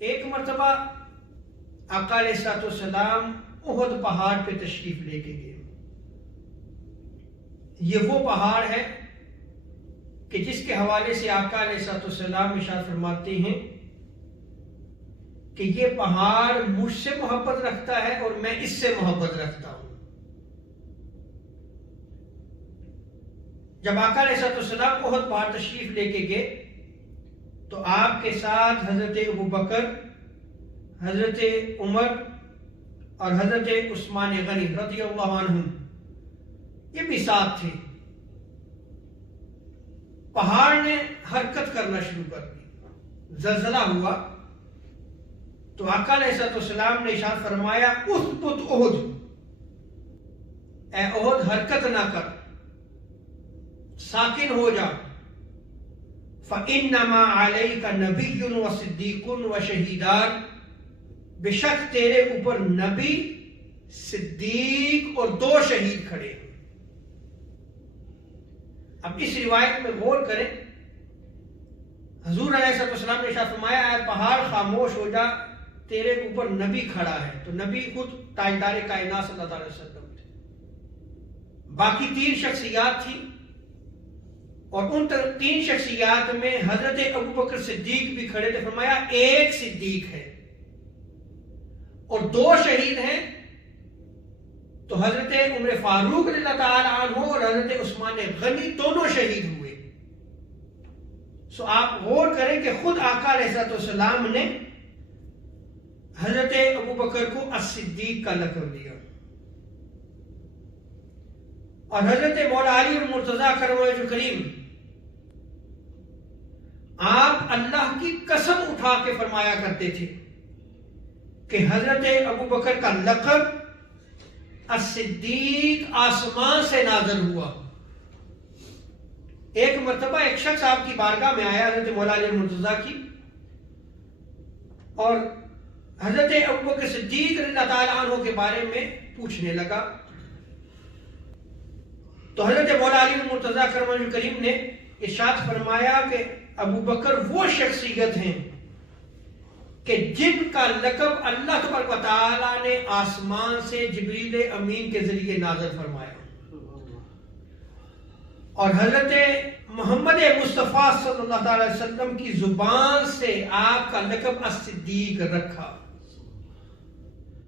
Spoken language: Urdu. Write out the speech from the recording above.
ایک مرتبہ آقا علیہ الصلوۃ والسلام احد پہاڑ پہ تشریف لے کے گئے. یہ وہ پہاڑ ہے کہ جس کے حوالے سے آقا علیہ الصلوۃ والسلام ارشاد فرماتے ہیں کہ یہ پہاڑ مجھ سے محبت رکھتا ہے اور میں اس سے محبت رکھتا ہوں. جب آقا علیہ الصلوۃ والسلام احد پہاڑ تشریف لے کے گئے تو آپ کے ساتھ حضرت ابوبکر، حضرت عمر اور حضرت عثمان غنی رضی اللہ عنہم یہ بھی ساتھ تھے. پہاڑ نے حرکت کرنا شروع کر دی، زلزلہ ہوا تو آقا علیہ الصلوۃ والسلام نے ارشاد فرمایا اثبت احد، اے احد حرکت نہ کر، ساکن ہو جا. فَإِنَّمَا عَلَيْكَ نَبِيٌّ وَصِدِّيقٌ وَشَهِيدَانِ، بے شک تیرے اوپر نبی، صدیق اور 2 شہید کھڑے ہیں. اب اس روایت میں غور کریں. حضور علیہ الصلوۃ والسلام نے ارشاد فرمایا اے پہاڑ خاموش ہو جا، تیرے اوپر نبی کھڑا ہے. تو نبی خود تاجدار کائنات صلی اللہ علیہ وسلم تھے. باقی 3 شخصیات تھیں اور ان 3 شخصیات میں حضرت ابوبکر صدیق بھی کھڑے تھے. فرمایا ایک صدیق ہے اور 2 شہید ہیں. تو حضرت عمر فاروق رضی اللہ تعالی عنہ اور حضرت عثمان غنی دونوں شہید ہوئے. سو آپ غور کریں کہ خود آقا علیہ الصلوۃ والسلام نے حضرت ابوبکر کو الصدیق کا لقب دیا اور حضرت مولا علی اور مرتضیٰ کرم وجہ کریم آپ اللہ کی قسم اٹھا کے فرمایا کرتے تھے کہ حضرت ابوبکر کا لقب الصدیق آسمان سے نازل ہوا. ایک مرتبہ ایک شخص آپ کی بارگاہ میں آیا حضرت مولا علی مرتضیٰ کی اور حضرت ابوبکر صدیق رضی اللہ تعالی عنہ کے بارے میں پوچھنے لگا. تو حضرت مولا علی مرتضیٰ کرم وجہ کریم نے ارشاد فرمایا کہ ابوبکر وہ شخصیت ہیں کہ جن کا لقب اللہ تبارک و تعالی نے آسمان سے جبریل امین کے ذریعے نازل فرمایا اور حضرت محمد مصطفیٰ صلی اللہ علیہ وسلم کی زبان سے آپ کا لقب الصدیق رکھا.